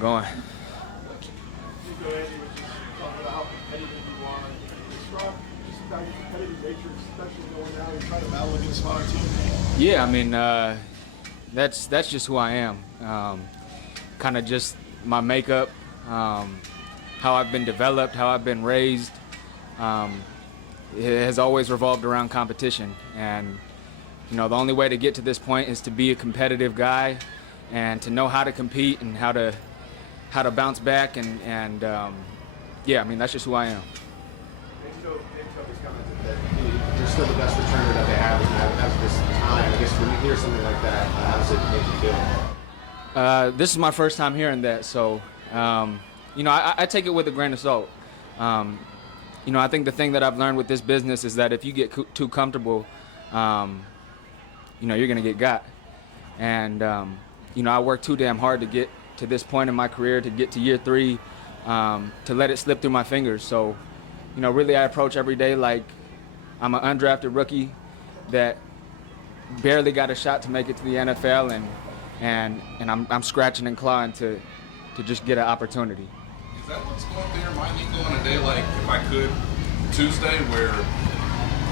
going. Nico, Andy was just talking about how competitive you are. Describe just about your competitive nature, especially going out and trying to battle against our team. Yeah, I mean, that's just who I am. Kind of just my makeup, how I've been developed, how I've been raised. It has always revolved around competition, and the only way to get to this point is to be a competitive guy and to know how to compete and how to bounce back, and yeah, I mean, that's just who I am. Kobe's commented that you're still the best returner that they have at this time. I guess when you hear something like that, how does it make you feel? This is my first time hearing that, so I take it with a grain of salt. I think the thing that I've learned with this business is that if you get too comfortable, you're gonna get got. And I worked too damn hard to get to this point in my career, to get to year 3, to let it slip through my fingers. So, really I approach every day like I'm an undrafted rookie that barely got a shot to make it to the NFL, and I'm scratching and clawing to just get an opportunity. Is that what's going through your mind, Nico, on a day like, if I could, Tuesday, where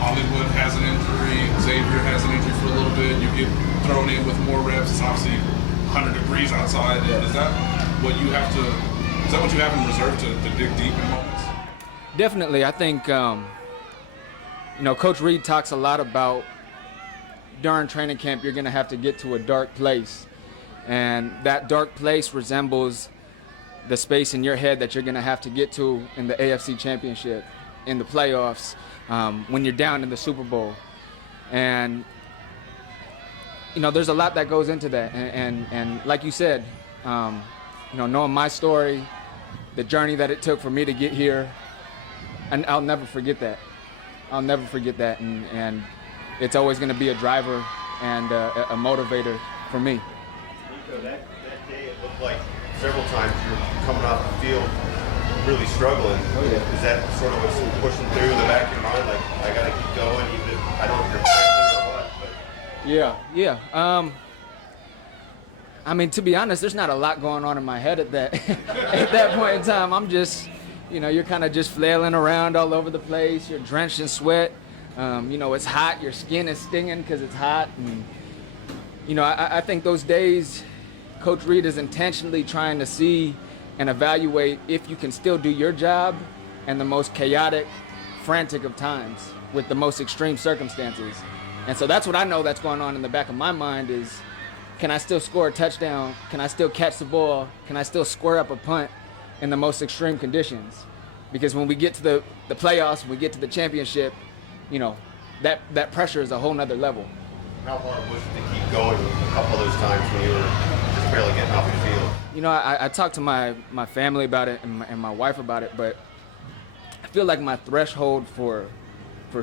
Hollywood has an injury, Xavier has an injury for a little bit, you get thrown in with more reps, it's obviously 100 degrees outside. Yeah. Is that what you have in reserve to dig deep in moments? Definitely. I think, Coach Reed talks a lot about during training camp, you're going to have to get to a dark place. And that dark place resembles the space in your head that you're going to have to get to in the AFC Championship, in the playoffs, when you're down in the Super Bowl. And, there's a lot that goes into that. And like you said, knowing my story, the journey that it took for me to get here, and I'll never forget that. I'll never forget that. And it's always going to be a driver and a motivator for me. Nico, that day it looked like several times you were coming off the field really struggling. Oh, yeah. Is that sort of what's pushing through the back of your mind? Like, I got to keep going, even if I don't know if you're practicing or what. But. Yeah. I mean, to be honest, there's not a lot going on in my head at that point in time. I'm just, you're kind of just flailing around all over the place. You're drenched in sweat. It's hot. Your skin is stinging because it's hot. And, I think those days, Coach Reed is intentionally trying to see and evaluate if you can still do your job in the most chaotic, frantic of times with the most extreme circumstances. And so that's what I know that's going on in the back of my mind is, can I still score a touchdown? Can I still catch the ball? Can I still square up a punt in the most extreme conditions? Because when we get to the playoffs, when we get to the championship, that pressure is a whole nother level. How hard was it to keep going a couple of those times when you were just barely getting off the field? I talked to my family about it and my wife about it, but I feel like my threshold for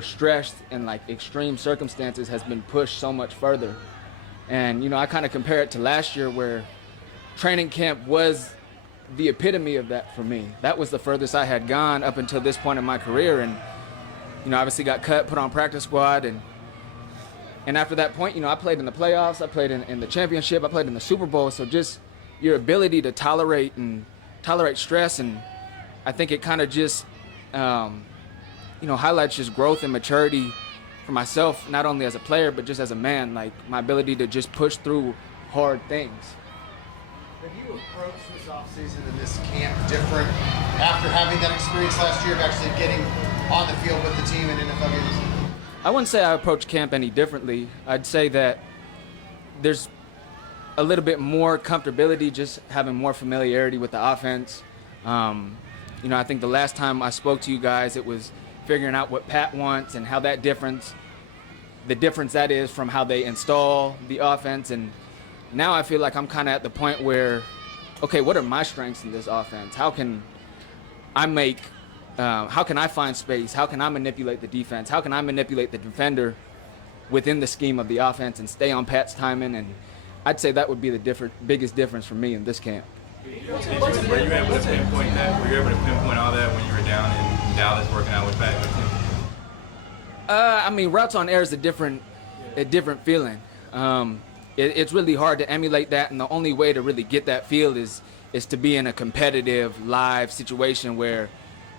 stress and like extreme circumstances has been pushed so much further. And, I kind of compare it to last year where training camp was the epitome of that for me. That was the furthest I had gone up until this point in my career. And, obviously got cut, put on practice squad. And after that point, I played in the playoffs, I played in the championship, I played in the Super Bowl. So just your ability to tolerate stress. And I think it kind of just, highlights just growth and maturity for myself, not only as a player, but just as a man, like my ability to just push through hard things. Have you approached this offseason and this camp different after having that experience last year of actually getting on the field with the team in NFL games? I wouldn't say I approach camp any differently. I'd say that there's a little bit more comfortability, just having more familiarity with the offense. I think the last time I spoke to you guys, it was figuring out what Pat wants and how the difference that is from how they install the offense. And now I feel like I'm kind of at the point where, okay, what are my strengths in this offense? How can I find space? How can I manipulate the defense? How can I manipulate the defender within the scheme of the offense and stay on Pat's timing? And I'd say that would be the biggest difference for me in this camp. Were you able to pinpoint that? Were you able to pinpoint all that when you were down in Dallas working out with Pat? Routes on air is a different feeling. It's really hard to emulate that, and the only way to really get that feel is is to be in a competitive, live situation where,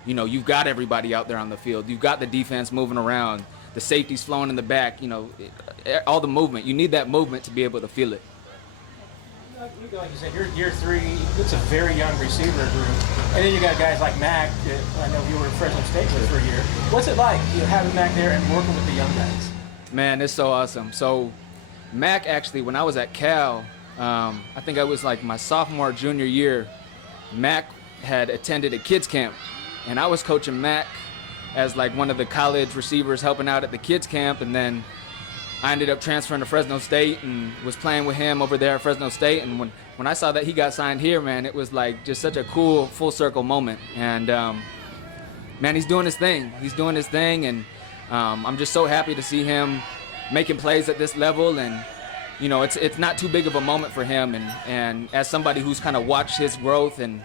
you know, you've got everybody out there on the field. You've got the defense moving around, the safety's flowing in the back, you know, all the movement. You need that movement to be able to feel it. Like you said, you're year 3. It's a very young receiver group, and then you got guys like Mac. That I know you were at Fresno State with for a year. What's it like, you know, having Mac there and working with the young guys? Man, it's so awesome. So, Mac actually, when I was at Cal, I think I was like my sophomore, junior year. Mac had attended a kids camp, and I was coaching Mac as like one of the college receivers helping out at the kids camp, and then I ended up transferring to Fresno State and was playing with him over there at Fresno State. And when I saw that he got signed here, man, it was like just such a cool full circle moment. And man, he's doing his thing. He's doing his thing, and I'm just so happy to see him making plays at this level. And you know, it's not too big of a moment for him. And as somebody who's kind of watched his growth, and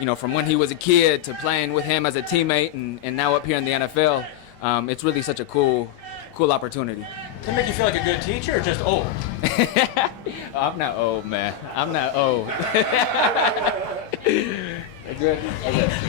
you know, from when he was a kid to playing with him as a teammate, and now up here in the NFL, it's really such a cool opportunity. Does it make you feel like a good teacher or just old? I'm not old, man. I'm not old. Good. Okay.